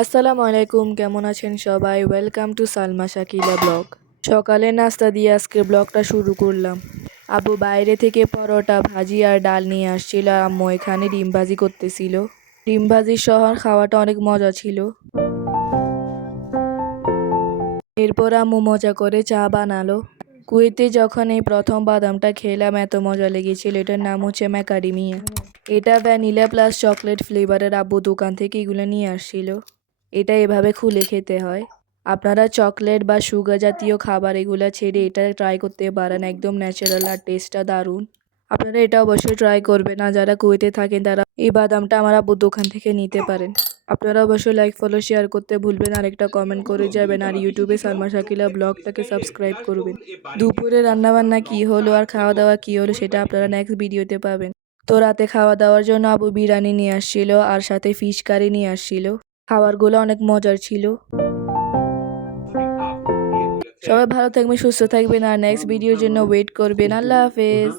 আসসালামু আলাইকুম, কেমন আছেন সবাই? Welcome to Salma Shakila blog. সকালে নাস্তা দিয়ে আজকে ব্লগটা শুরু করলাম। আব্বু বাইরে থেকে পরোটা, ভাজি আর ডাল নিয়ে আসছিল আর আম্মু এখানে ডিম ভাজি করতেছিল। ডিম ভাজি সহ খাওয়াটা অনেক মজা ছিল। এরপর আম্মু মজা করে চা বানালো। কুয়েতে যখন এই প্রথম বাদামটা খেলাম এত মজা লেগেছিল। এটার নাম হচ্ছে ম্যাকাডেমিয়া। এটা ভ্যানিলা প্লাস চকলেট ফ্লেভারের। আব্বু দোকান থেকে এগুলো নিয়ে আসছিল। এটা এভাবে খুলে খেতে হয়। আপনারা চকলেট বা সুগার জাতীয় খাবার এগুলা ছেড়ে এটা ট্রাই করতে পারেন, একদম ন্যাচারাল আর টেস্টটা দারুণ। আপনারা এটা অবশ্যই ট্রাই করবেন, আর যারা কুয়েতে থাকেন তারা এই বাদামটা আমার আব্বুর দোকান থেকে নিতে পারেন। আপনারা অবশ্যই লাইক, ফলো, শেয়ার করতে ভুলবেন আর একটা কমেন্ট করে যাবেন, আর ইউটিউবে সালমা শাকিলা ব্লগটাকে সাবস্ক্রাইব করবেন। দুপুরে রান্নাবান্না কি হলো আর খাওয়া দাওয়া কি হলো সেটা আপনারা নেক্সট ভিডিওতে পাবেন। তো রাতে খাওয়া দাওয়ার জন্য আবু বিরিয়ানি নিয়ে আসছিল আর সাথে ফিশ কারি নিয়ে আসছিল। খাবারগুলো অনেক মজার ছিল। সবাই ভালো থাকবেন, সুস্থ থাকবেন আর নেক্সট ভিডিওর জন্য ওয়েট করবেন। আল্লাহ হাফেজ।